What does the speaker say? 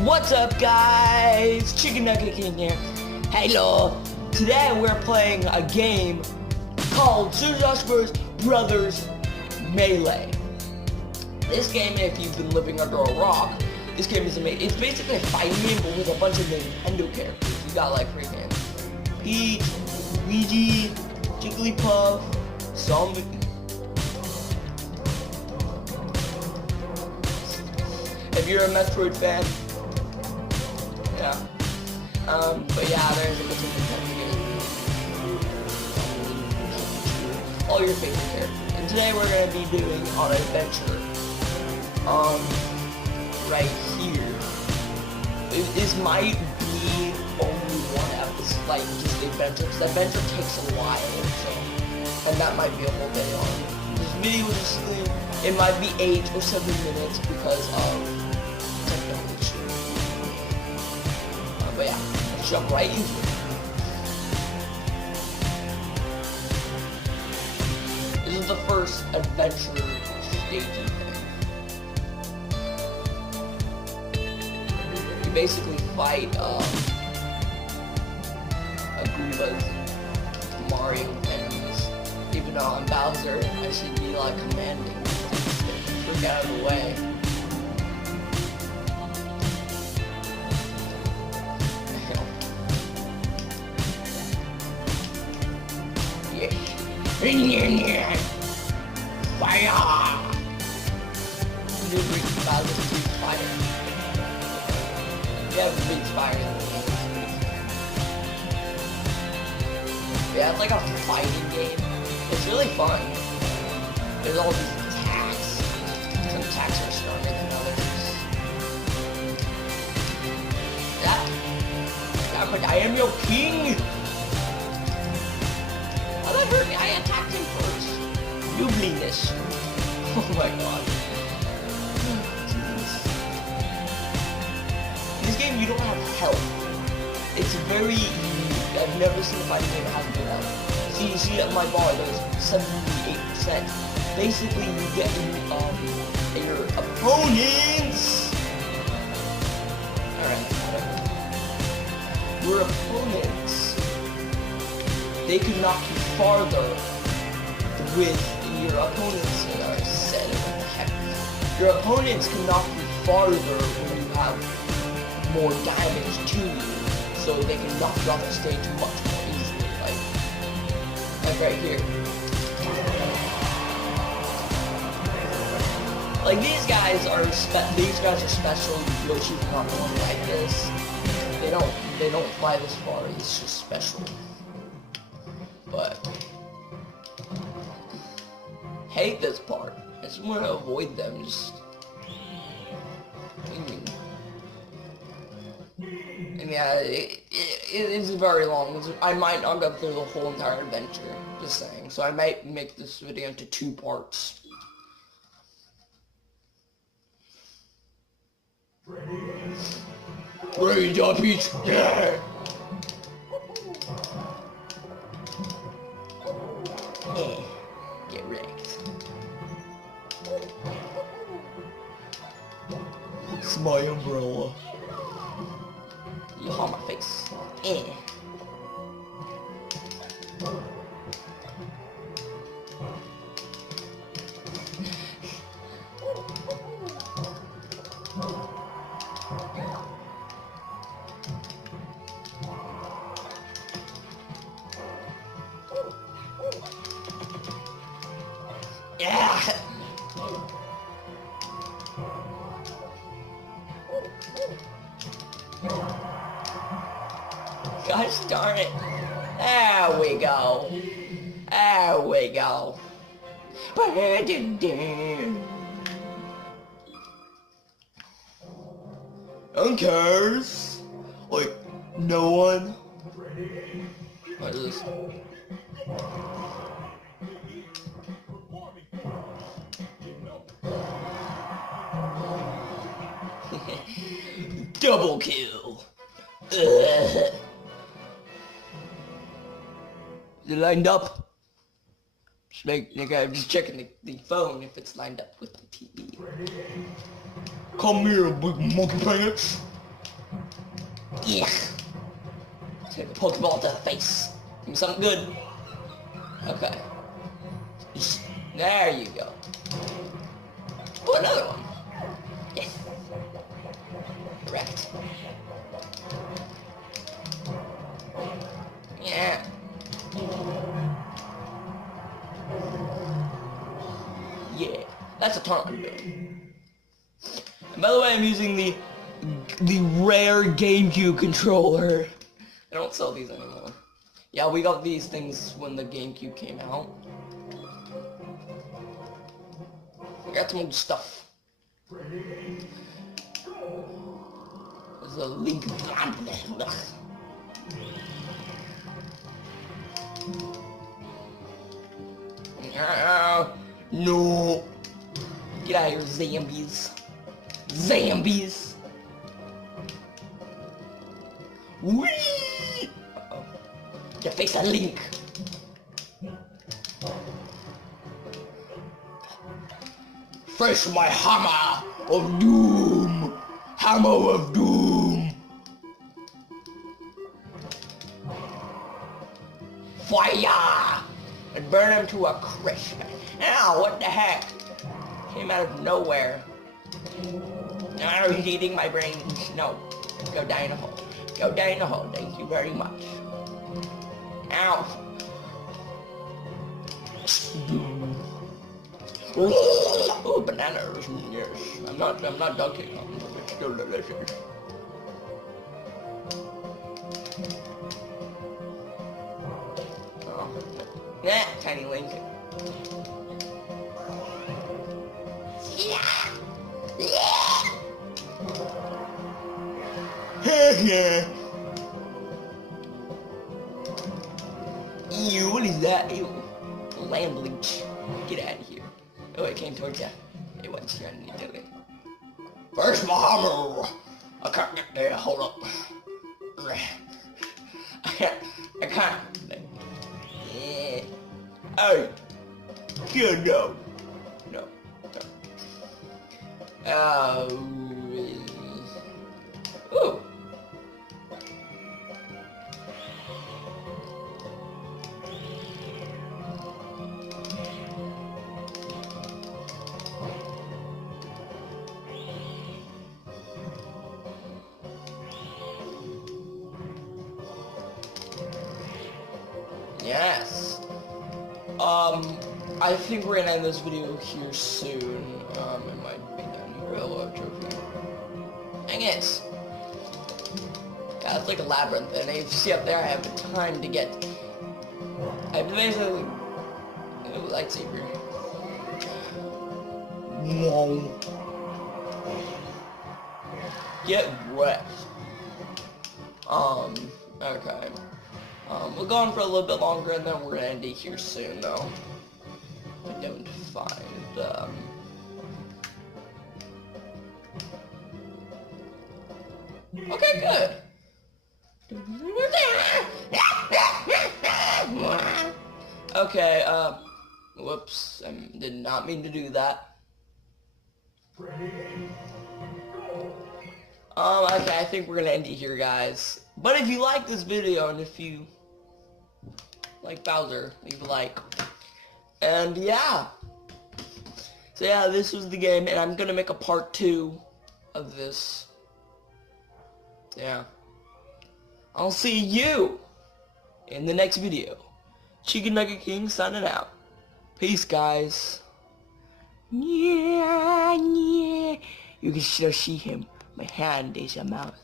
What's up, guys? Chicken Nugget King here. Hello. Today we're playing a game called Super Smash Bros. Brothers Melee. This game, if you've been living under a rock, this game is amazing. It's basically a fighting game, but with a bunch of Nintendo characters. You got like freaking Peach, Luigi, Jigglypuff, Zombie. If you're a Metroid fan, yeah. But yeah, there's a bunch of Nintendo games. All your favorite characters. And today we're gonna be doing on an adventure. Right here. This might be only one episode, like just the adventure, because the adventure takes a while, so, and that might be a whole day on. This video it might be 8 or 7 minutes because of technical issues. But yeah, let's jump right into it. This is the first adventure stage thing. You basically fight Goombas, Mario enemies. Even though I'm Bowser, I should be like commanding things to freak out of the way. Yeah. Fire! You bring Bowser to fire. Yeah, it's big fire in the game. Yeah, it's like a fighting game. It's really fun. There's all these attacks. Some attacks are stronger than others. Yeah, but I am your king! Oh, that hurt me. I attacked him first. Nubliness. Oh my god. In this game, you don't have health. It's very unique. I've never seen a fighting game that has good health. See, you see my bar, there's 78%. Basically, you get your opponents. Alright, whatever. Your opponents, they could knock you farther with your opponents that are set. What the heck? Your opponents can knock you farther when you have more damage to you, so they can knock you off the stage much more easily, like right here. Like these guys are special. Yoshi's not one like this. They don't fly this far. It's just special. But hate this part. I just want to avoid them. Just. And yeah, it is very long. I might not go through the whole entire adventure, just saying. So I might make this video into 2 parts. Ready, John Peach? Yeah! Yeah, get wrecked. It's my umbrella. You on my face. Eh. Yeah. Gosh darn it. There we go. There we go. No one cares. Like, no one. What is this? Double kill. Is it lined up? I'm just checking the phone if it's lined up with the TV. Come here, big monkey pants. Yeah. Take a Pokeball to the face. Give me something good. Okay. There you go. Oh, another one. Yes. Correct. Yeah. Yeah. That's a taunt I'm doing. And by the way, I'm using the rare GameCube controller. I don't sell these anymore. Yeah, we got these things when the GameCube came out. I got some old stuff. There's a link. No. Get out of here, zombies. Zombies. Whee! Uh-oh. You face a link. Face my hammer of doom. Hammer of doom. Fire! And burn him to a crisp. Ow, what the heck? Came out of nowhere. Now he's eating my brains. No. Go die in a hole. Go die in a hole. Thank you very much. Ow. Oh, bananas. Yes. I'm not dunking on them. It's still delicious. Oh. Yeah, tiny link. Yeah. Yeah. Ew, what is that? Ew. Land bleach. Get out of here. Oh, it came towards you. It went straight into it. Where's my hammer? I can't get there. Hold up. I can't. Yeah. Hey. Good, no. No. Ooh. Yes. I think we're gonna end this video here soon. It might be down here. Hello, trophy. Dang it. Yeah, it's like a labyrinth, and if you see up there, I have time to get. I have basically a lightsaber. Whoa. Get wrecked. Okay. We'll go on for a little bit longer, and then we're gonna end it here soon, though. I don't find, Okay, good. Okay, whoops, I did not mean to do that. Okay, I think we're gonna end it here, guys. But if you like this video, and if you like Bowser, leave a like. And yeah. So yeah, this was the game, and I'm gonna make a part 2 of this. Yeah. I'll see you in the next video. Chicken Nugget King signing out. Peace, guys. Yeah, yeah. You can still see him. My hand is a mouth.